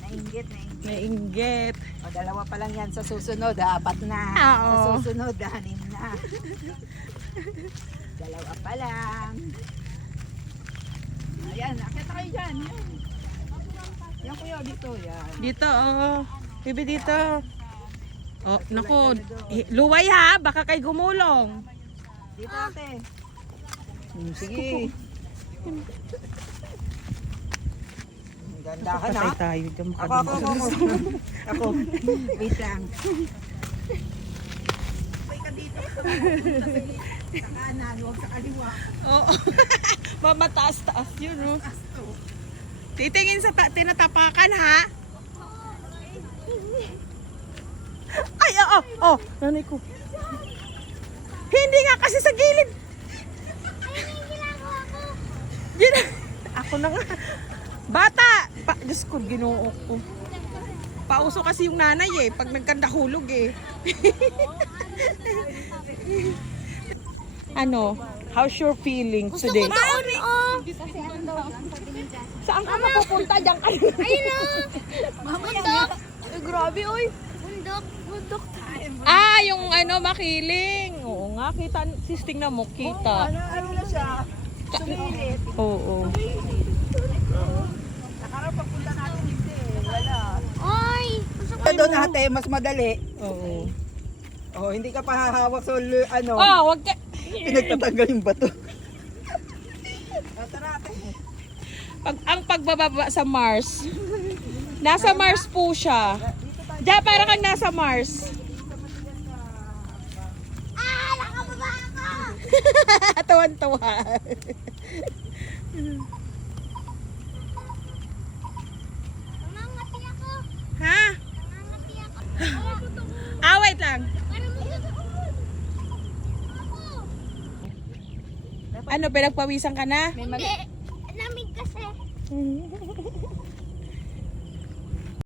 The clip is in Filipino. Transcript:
Nainggit. Nainggit. O, dalawa pa lang yan sa susunod, apat na. Oo. Sa susunod, 6 na. Dalawa pa lang. Ayan, nakita kayo dyan. Yan kuya, dito. Yan. Dito, oh. Bibi dito. Oh, naku. Luway ha, baka kay gumulong. Dito ate. Sige. Gandahan ha. Patay tayo dyan. Ako. Wait lang. Pay ka dito. Sa kanan, huwag sa kaliwa. Oo. Mamataas-taas yun, no? Titingin sa tinatapakan, ha? Ay, oo. Nanay ko. Hindi nga kasi sa gilid. Yun. Ako na nga. Bata! Diyos ko, ginoo ko. Pauso kasi yung nanay eh, pag nagkandahulog eh. Ano? How's your feeling today? Saan ka mapupunta? Diyan ka. Ayun na! Bundok! Grabe, oy! Bundok tayo. Ah, yung ano, makiling. Oo nga, kita. Sisting na mo, kita. Ano na siya? Sumilit. Oo. Nakarap pagpunta natin hindi. Wala. Oy! Doon ate, mas madali. Oo. Oh, hindi ka pa hahawak sa ano. Oh, wag ka. Pinagtatanggal yung bato. Tara ate. Ang pagbababa sa Mars. Nasa Mars po siya. Diyan, para kang nasa Mars. Ah! Nakababa ako! Tawan-tawa. Nangangati ako! Ha? Nangangati ako! Ah, wait lang. Ano mo doon? Ako! Ano, pinagpawisan ka na? Hindi! Lamig kasi!